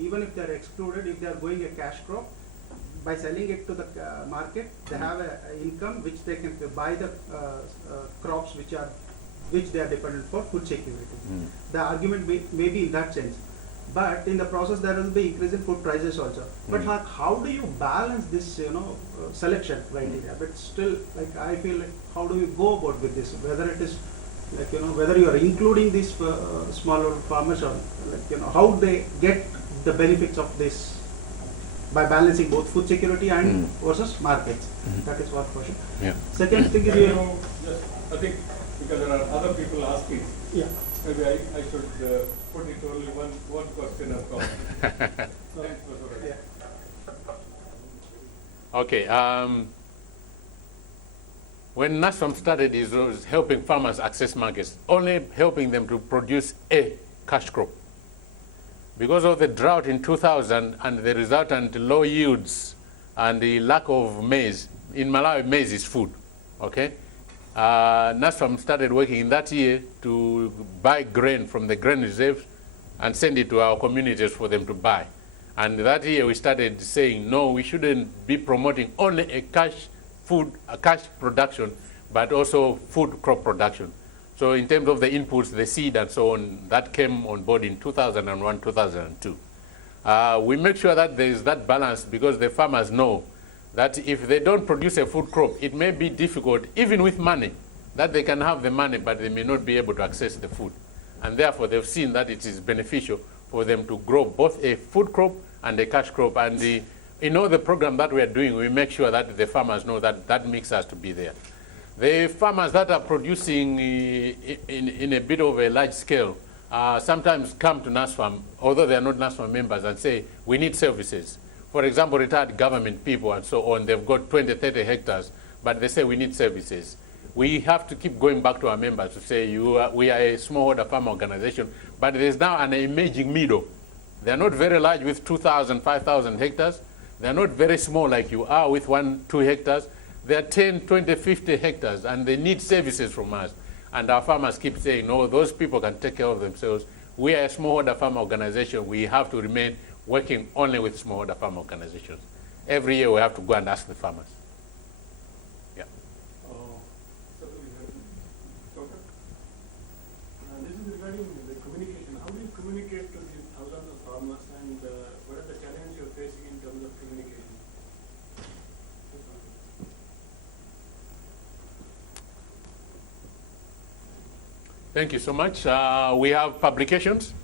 even if they are excluded, if they are going a cash crop, by selling it to the market, they have a income which they can buy the crops which they are dependent for food security. The argument may be in that sense. But in the process, there will be increase in food prices also. But like, how do you balance this, selection criteria? But still, like, I feel like, how do you go about with this? Whether it is, like, whether you are including these smaller farmers or, like, how they get the benefits of this by balancing both food security and versus markets. That is one question. Yeah. Second thing is, I think because there are other people asking. Yeah. Maybe I should put it only one question of course. Thanks for Yeah. Okay. When NASFAM started, it was helping farmers access markets, only helping them to produce a cash crop. Because of the drought in 2000 and the resultant low yields and the lack of maize, in Malawi maize is food, okay? NASFAM started working in that year to buy grain from the grain reserves and send it to our communities for them to buy. And that year we started saying, no, we shouldn't be promoting only a cash production, but also food crop production. So in terms of the inputs, the seed and so on, that came on board in 2001, 2002. We make sure that there is that balance because the farmers know that if they don't produce a food crop, it may be difficult, even with money, that they can have the money, but they may not be able to access the food. And therefore, they've seen that it is beneficial for them to grow both a food crop and a cash crop. And in all the program that we are doing, we make sure that the farmers know that that mix has to be there. The farmers that are producing in a bit of a large scale sometimes come to NASFAM, although they are not NASFAM members, and say, we need services. For example, retired government people and so on, they've got 20, 30 hectares, but they say we need services. We have to keep going back to our members to say, we are a smallholder farm organization, but there's now an emerging middle. They're not very large with 2,000, 5,000 hectares. They're not very small like you are with 1, 2 hectares. They're 10, 20, 50 hectares, and they need services from us. And our farmers keep saying, no, those people can take care of themselves. We are a smallholder farm organization. We have to remain working only with smallholder farm organizations. Every year we have to go and ask the farmers. Yeah. This is regarding the communication. How do you communicate to these thousands of farmers, and what are the challenges you're facing in terms of communication? Thank you so much. We have publications.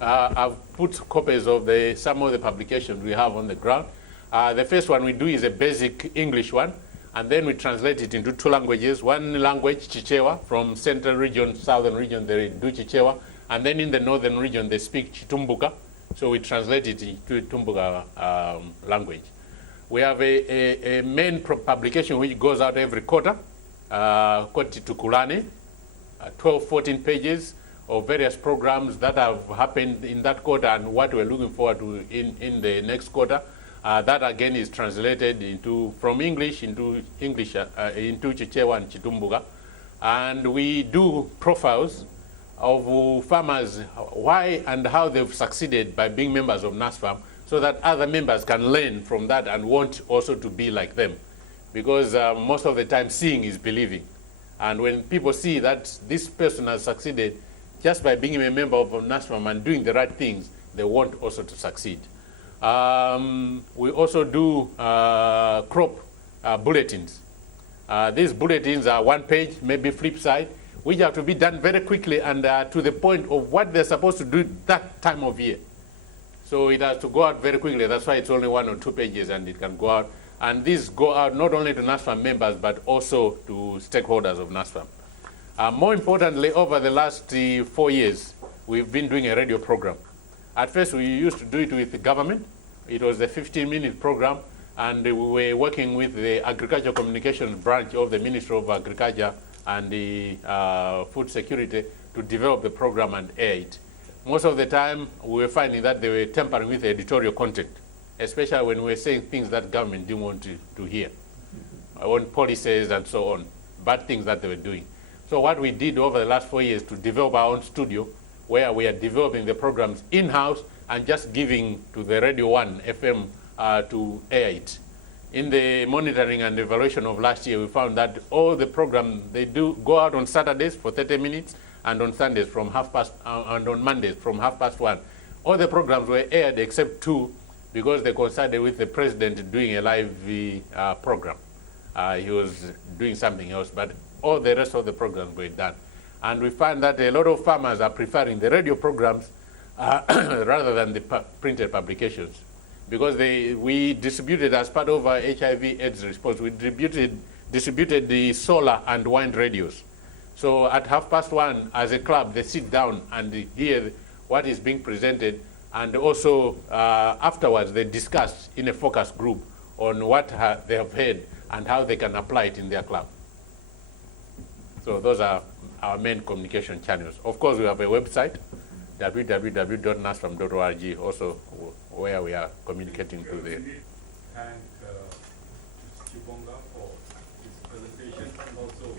I've put copies of some of the publications we have on the ground. The first one we do is a basic English one, and then we translate it into 2 languages. One language, Chichewa, from central region, southern region, they do Chichewa, and then in the northern region, they speak Chitumbuka, so we translate it into Tumbuka language. We have a main publication which goes out every quarter, called Tukulane, 12, 14 pages of various programs that have happened in that quarter and what we're looking forward to in the next quarter. That again is translated from English into Chichewa and Chitumbuka. And we do profiles of farmers, why and how they've succeeded by being members of NASFAM, so that other members can learn from that and want also to be like them. Because most of the time seeing is believing. And when people see that this person has succeeded just by being a member of NASFAM and doing the right things, they want also to succeed. We also do crop bulletins. These bulletins are 1 page, maybe flip side, which have to be done very quickly and to the point of what they're supposed to do that time of year. So it has to go out very quickly. That's why it's only 1 or 2 pages and it can go out. And these go out not only to NASFAM members, but also to stakeholders of NASFAM. More importantly, over the last 4 years, we've been doing a radio program. At first, we used to do it with the government. It was a 15-minute program, and we were working with the Agriculture Communications branch of the Ministry of Agriculture and the Food Security to develop the program and air it. Most of the time, we were finding that they were tampering with the editorial content, especially when we were saying things that government didn't want to hear, on policies and so on, bad things that they were doing. So what we did over the last 4 years to develop our own studio, where we are developing the programs in-house and just giving to the Radio 1 FM to air it. In the monitoring and evaluation of last year, we found that all the programs, they do go out on Saturdays for 30 minutes and on Sundays from and on Mondays from 1:30. All the programs were aired except 2 because they coincided with the president doing a live program. He was doing something else, but all the rest of the programs were done. And we find that a lot of farmers are preferring the radio programs rather than the printed publications. Because we distributed, as part of our HIV/AIDS response, we distributed the solar and wind radios. So at 1:30, as a club, they sit down and hear what is being presented, and also afterwards they discuss in a focus group on what they have heard and how they can apply it in their club. So those are our main communication channels. Of course, we have a website, www.nasfam.org, also where we are communicating to the... Thank Mr. Chibonga for his presentation, and also